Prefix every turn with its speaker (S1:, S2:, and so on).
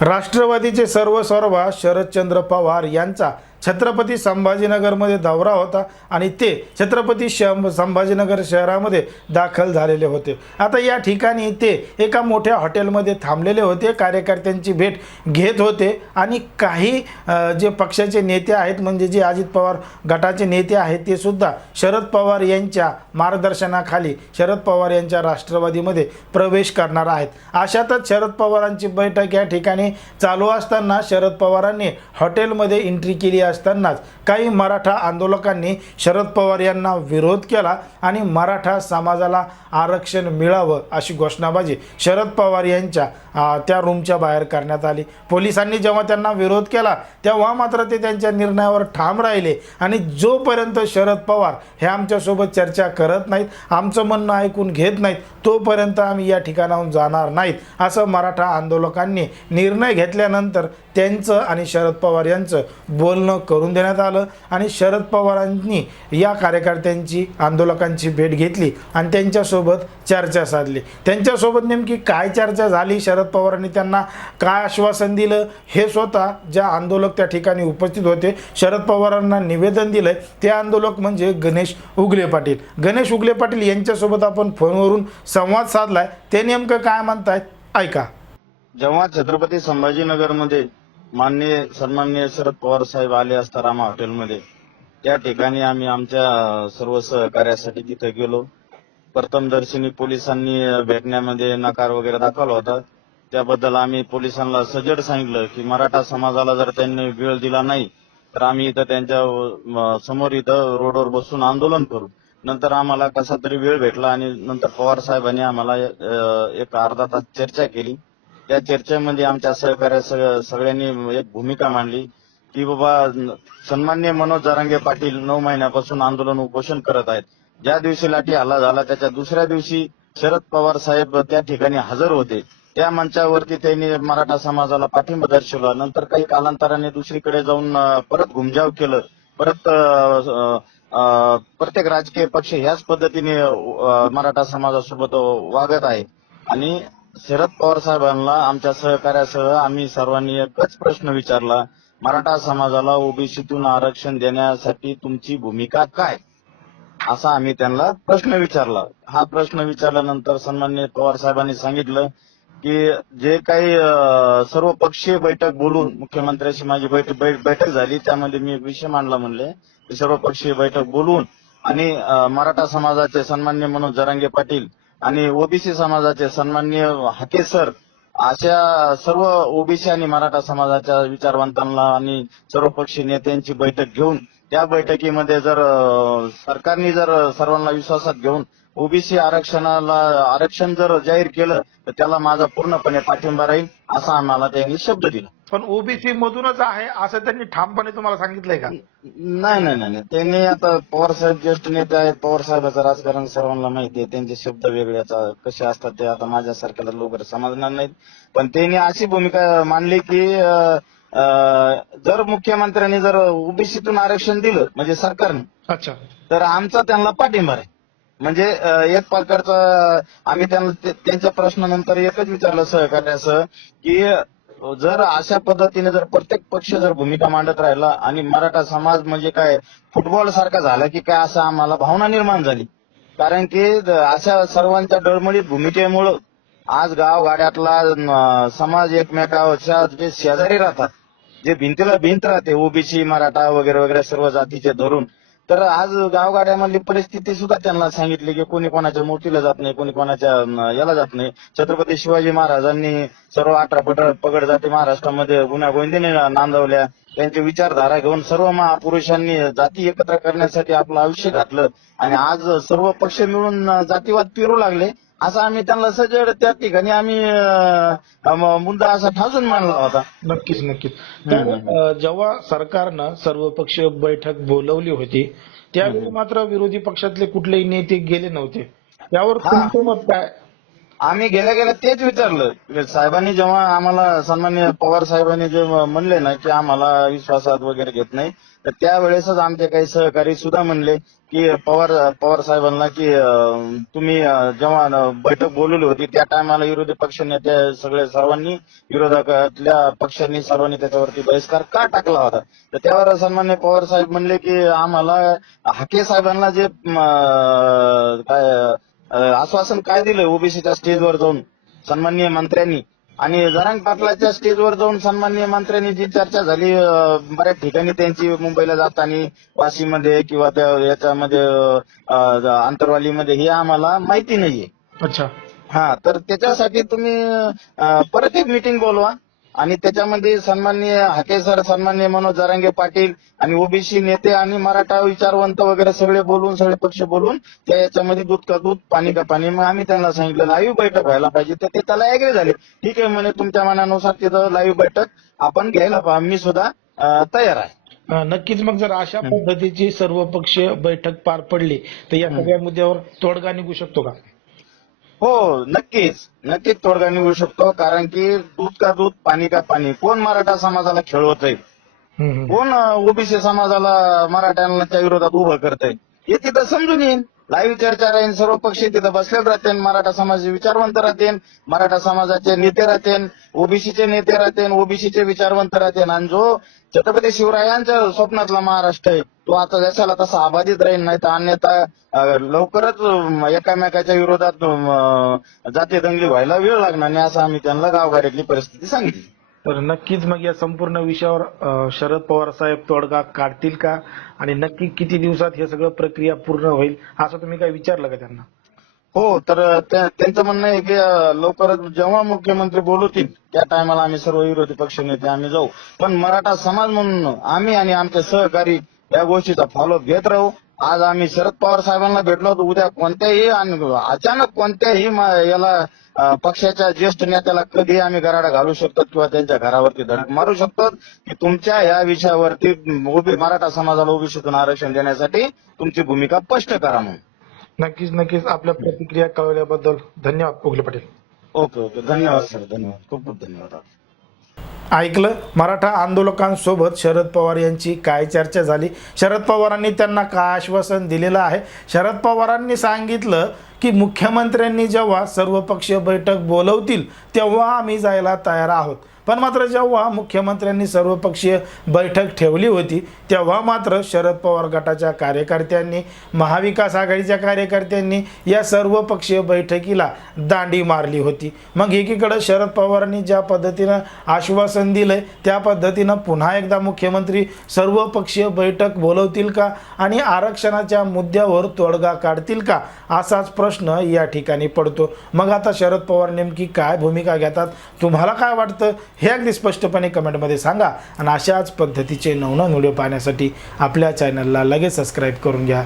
S1: राष्ट्रवादीचे सर्व सर्वा शरदचंद्र पवार यांचा छत्रपती संभाजीनगरमध्ये दौरा होता आणि ते छत्रपती शं संभाजीनगर शहरामध्ये दाखल झालेले होते. आता या ठिकाणी ते एका मोठ्या हॉटेलमध्ये थांबलेले होते. कार्यकर्त्यांची भेट घेत होते आणि काही जे पक्षाचे नेते आहेत म्हणजे जे अजित पवार गटाचे नेते आहेत ते सुद्धा शरद पवार यांच्या मार्गदर्शनाखाली शरद पवार यांच्या राष्ट्रवादीमध्ये प्रवेश करणार आहेत. अशातच शरद पवारांची बैठक या ठिकाणी चालू असताना शरद पवारांनी हॉटेलमध्ये एंट्री केली असतानाच काही मराठा आंदोलकांनी शरद पवार यांना विरोध केला आणि मराठा समाजाला आरक्षण मिळावं अशी घोषणाबाजी शरद पवार यांच्या त्या रूमच्या बाहेर करण्यात आली. पोलिसांनी जेव्हा त्यांना विरोध केला तेव्हा मात्र ते त्यांच्या निर्णयावर ठाम राहिले आणि जोपर्यंत शरद पवार हे आमच्यासोबत चर्चा करत नाहीत आमचं म्हणणं ऐकून घेत नाहीत तोपर्यंत आम्ही या ठिकाणाहून जाणार नाहीत असं मराठा आंदोलकांनी निर्णय घेतल्यानंतर त्यांचं आणि शरद पवार यांचं बोलणं करून देण्यात आलं आणि शरद पवारांनी या कार्यकर्त्यांची आंदोलकांची भेट घेतली आणि त्यांच्यासोबत चर्चा साधली. त्यांच्यासोबत नेमकी काय चर्चा झाली? शरद पवारांनी त्यांना काय आश्वासन दिलं? हे स्वतः ज्या आंदोलक त्या ठिकाणी उपस्थित होते शरद पवारांना निवेदन दिलं ते आंदोलक म्हणजे गणेश उगले पाटील. गणेश उगले पाटील यांच्यासोबत आपण फोनवरून संवाद साधलाय. ते नेमकं काय म्हणतायत? ऐका.
S2: जेव्हा छत्रपती संभाजीनगरमध्ये माननीय सन्माननीय शरद पवार साहेब आले असता रामा हॉटेलमध्ये. त्या ठिकाणी आम्ही आमच्या सर्व सहकार्यासाठी तिथे गेलो. प्रथमदर्शनी पोलिसांनी भेटण्यामध्ये नकार वगैरे दाखवला होता. त्याबद्दल आम्ही पोलिसांना सजड सांगितलं की मराठा समाजाला जर त्यांनी वेळ दिला नाही तर आम्ही इथं त्यांच्यासमोर इथं रोडवर बसून आंदोलन करू. नंतर आम्हाला कसा तरी वेळ भेटला आणि नंतर पवार साहेबांनी आम्हाला एक अर्धा तास चर्चा केली. त्या चर्चेमध्ये आमच्या सहकार्या सगळ्यांनी एक भूमिका मांडली. की बाबा सन्मान्य मनोज जारंगे पाटील नऊ महिन्यापासून आंदोलन उपोषण करत आहेत. ज्या दिवशी लाठी हल्ला झाला त्याच्या दुसऱ्या दिवशी शरद पवार साहेब त्या ठिकाणी हजर होते. त्या मंचावरती त्यांनी मराठा समाजाला पाठिंबा दर्शवला. नंतर काही कालांतराने दुसरीकडे जाऊन परत घुमजाव केलं. परत प्रत्येक राजकीय पक्ष ह्याच पद्धतीने मराठा समाजासोबत वागत आहे. आणि शरद पवार साहेबांना आमच्या सहकार्यासह आम्ही सर्वांनी एकच प्रश्न विचारला. मराठा समाजाला ओबीसीतून आरक्षण देण्यासाठी तुमची भूमिका काय? असा आम्ही त्यांना प्रश्न विचारला. हा प्रश्न विचारल्यानंतर सन्मान्य पवार साहेबांनी सांगितलं की जे काही सर्व पक्षीय बैठक बोलून मुख्यमंत्र्यांशी माझी बैठक बैठक झाली त्यामध्ये मी एक विषय मांडला म्हणले. की सर्व पक्षीय बैठक बोलून आणि मराठा समाजाचे सन्मान्य मनोज जरांगे पाटील आणि ओबीसी समाजाचे सन्माननीय हाके सर अशा सर्व ओबीसी आणि मराठा समाजाच्या विचारवंतांना आणि सर्वपक्षीय नेत्यांची बैठक घेऊन त्या बैठकीमध्ये जर सरकारने जर सर्वांना विश्वासात घेऊन ओबीसी आरक्षणाला आरक्षण जर जाहीर केलं तर त्याला माझा पूर्णपणे पाठिंबा राहील असा आम्हाला त्यांनी शब्द दिला.
S1: पण ओबीसी मधूनच आहे असं त्यांनी ठामपणे तुम्हाला सांगितलंय का?
S2: नाही नाही नाही नाही. त्यांनी आता पवार साहेब ज्येष्ठ नेते आहेत पवार साहेबांचं राजकारण सर्वांना माहिती आहे. त्यांचे शब्द वेगळे कसे असतात ते आता माझ्यासारख्याला लवकर समजणार नाहीत. पण त्यांनी अशी भूमिका मांडली की जर मुख्यमंत्र्यांनी जर ओबीसीतून आरक्षण दिलं म्हणजे सरकारने
S1: अच्छा.
S2: तर आमचा त्यांना पाठिंबा आहे. म्हणजे एक प्रकारचा आम्ही त्यांना त्यांच्या प्रश्नानंतर एकच विचारलं सहकार्यासह की जर अशा पद्धतीने जर प्रत्येक पक्ष जर भूमिका मांडत राहिला आणि मराठा समाज म्हणजे काय फुटबॉल सारखा झाला की काय असं आम्हाला भावना निर्माण झाली. कारण की अशा सर्वांच्या डळमळीत भूमिकेमुळं आज गाव गाड्यातला समाज एकमेकाच्या जे शेजारी राहतात जे भिंतीला भिंत राहते ओबीसी मराठा वगैरे वगैरे सर्व जातीचे धरून तर आज गावगाड्यामधली परिस्थिती सुद्धा त्यांना सांगितली की कोणी कोणाच्या मूर्तीला जात नाही कोणी कोणाच्या याला जात नाही. छत्रपती शिवाजी महाराजांनी सर्व अठरा पट पगड जाती महाराष्ट्रामध्ये गुन्हा गोविंदीने नांदवल्या. त्यांची विचारधारा घेऊन सर्व महापुरुषांनी जाती एकत्र करण्यासाठी आपलं आयुष्य घातलं. आणि आज सर्व पक्ष मिळून जातीवाद पिरू लागले. असं आम्ही त्यांना सजड त्या ठिकाणी आम्ही अं, मुद्दा असा ठासून मांडला होता.
S1: नक्कीच नक्कीच. तर अ, जेव्हा सरकारनं सर्वपक्षीय बैठक बोलवली होती त्यावेळी मात्र विरोधी पक्षातले कुठलेही नेते गेले नव्हते. यावर
S2: हा.
S1: तुमचं मत काय?
S2: आम्ही गेल्या गेल्या तेच विचारलं. साहेबांनी जेव्हा आम्हाला सन्मान्य पवार साहेबांनी जे म्हणले ना की आम्हाला विश्वासात वगैरे घेत नाही तर त्यावेळेसच आमचे काही सहकारी सुद्धा म्हणले की पवार पवार साहेबांना की अं, तुम्ही अं, जेव्हा बैठक बोलवली होती त्या टायमाला विरोधी पक्ष नेते सगळे सर्वांनी विरोधकातल्या पक्षांनी सर्वांनी त्याच्यावरती बहिष्कार का टाकला होता? तर त्यावर सन्मान्य पवार साहेब म्हणले की आम्हाला हाके साहेबांना जे अं, काय अं, आश्वासन काय दिलं ओबीसीच्या स्टेजवर जाऊन? सन्माननीय मंत्र्यांनी आणि जरांग पाटलाच्या स्टेजवर जाऊन सन्माननीय मंत्र्यांनी जी चर्चा झाली अं, बऱ्याच ठिकाणी त्यांची मुंबईला जाताना वाशीमध्ये किंवा त्या याच्यामध्ये अं, आंतरवालीमध्ये हे आम्हाला माहिती नाहीये.
S1: अच्छा.
S2: हा तर त्याच्यासाठी तुम्ही अं, परत एक मीटिंग बोलवा. आणि त्याच्यामध्ये सन्माननीय हाके सर सन्माननीय मनोज जरांगे पाटील आणि ओबीसी नेते आणि मराठा विचारवंत वगैरे सगळे बोलून सगळे पक्ष बोलून त्या याच्यामध्ये दूध का दूध पाणी का पाणी मग आम्ही त्यांना सांगितलं लाईव्ह बैठक व्हायला पाहिजे. तर ते त्याला ऍग्री झाले. ठीक आहे म्हणे तुमच्या मनानुसार तिथं लाईव्ह बैठक आपण घ्यायला पा- मी सुद्धा तयार आहे.
S1: नक्कीच मग जर अशा पद्धतीची सर्वपक्षीय बैठक पार पडली तर या सगळ्या मुद्द्यावर तोडगा निघू शकतो का?
S2: हो नक्कीच. नक्कीच तोडगा निघू शकतो कारण की दूध का दूध पाणी का पाणी. कोण मराठा समाजाला खेळवत आहे. कोण ओबीसी समाजाला मराठ्यांच्या विरोधात उभं करतंय? हे तिथं समजून येईल लाईव्ह चर्चा राहील सर्व पक्ष तिथं बसले राहतील मराठा समाजाचे विचारवंत राहतील मराठा समाजाचे नेते राहतील ओबीसीचे नेते राहतील ओबीसीचे विचारवंत राहतील. आणि जो छत्रपती शिवरायांच्या स्वप्नातला महाराष्ट्र आहे तो आता जशाला तसा अबाधित राहील नाही तर अन्यथा लवकरच एकामेकाच्या विरोधात जाती दंगली व्हायला वेळ लागणार नाही असं आम्ही त्यांना गावगाड्यातली परिस्थिती सांगितली.
S1: तर नक्कीच मग या संपूर्ण विषयावर शरद पवार साहेब तोडगा काढतील का? आणि नक्की किती दिवसात हे सगळं प्रक्रिया पूर्ण होईल? असं तुम्ही काय विचारलं का त्यांना?
S2: हो तर त्यांचं म्हणणं आहे की लवकरच जेव्हा मुख्यमंत्री बोलवतील त्या टायमाला आम्ही सर्व विरोधी पक्ष नेते आम्ही जाऊ. पण मराठा समाज म्हणून आम्ही आणि आमचे सहकारी या गोष्टीचा फॉलो घेत राहू. आज आम्ही शरद पवार साहेबांना भेटलो होतो उद्या कोणत्याही अचानक कोणत्याही याला पक्षाच्या ज्येष्ठ नेत्याला कधी आम्ही गराडा घालू शकतो किंवा त्यांच्या घरावरती धडक मारू शकतो की तुमच्या या विषयावरती मराठा समाजाला ओबीसीतून आरक्षण देण्यासाठी तुमची भूमिका स्पष्ट करा म्हणून.
S1: नक्कीच नक्कीच. आपल्या प्रतिक्रिया कळवल्याबद्दल धन्यवाद उगले पटेल.
S2: Okay okay. धन्यवाद सर. धन्यवाद. खूप खूप धन्यवाद.
S1: ऐकलं मराठा आंदोलकांसोबत शरद पवार यांची काय चर्चा झाली? शरद पवारांनी त्यांना काय आश्वासन दिलेलं आहे? शरद पवारांनी सांगितलं की मुख्यमंत्र्यांनी जेव्हा सर्वपक्षीय बैठक बोलवतील तेव्हा आम्ही जायला तयार आहोत. पण मात्र जेव्हा मुख्यमंत्र्यांनी सर्वपक्षीय बैठक ठेवली होती तेव्हा मात्र शरद पवार गटाच्या कार्यकर्त्यांनी महाविकास आघाडीच्या कार्यकर्त्यांनी या सर्वपक्षीय बैठकीला दांडी मारली होती. मग एकीकडं शरद पवारांनी ज्या पद्धतीनं आश्वासन दिलंय त्या पद्धतीनं पुन्हा एकदा मुख्यमंत्री सर्वपक्षीय बैठक बोलवतील का? आणि आरक्षणाच्या मुद्द्यावर तोडगा काढतील का? असाच प्र प्रश्न या ठिकाणी पडतो. मग आता शरद पवार नेमकी काय भूमिका घेतात? तुम्हाला काय वाटतं? हे अगदी स्पष्टपणे कमेंटमध्ये सांगा. आणि अशाच पद्धतीचे नवनवीन व्हिडिओ पाहण्यासाठी आपल्या चॅनलला लगेच सबस्क्राईब करून घ्या.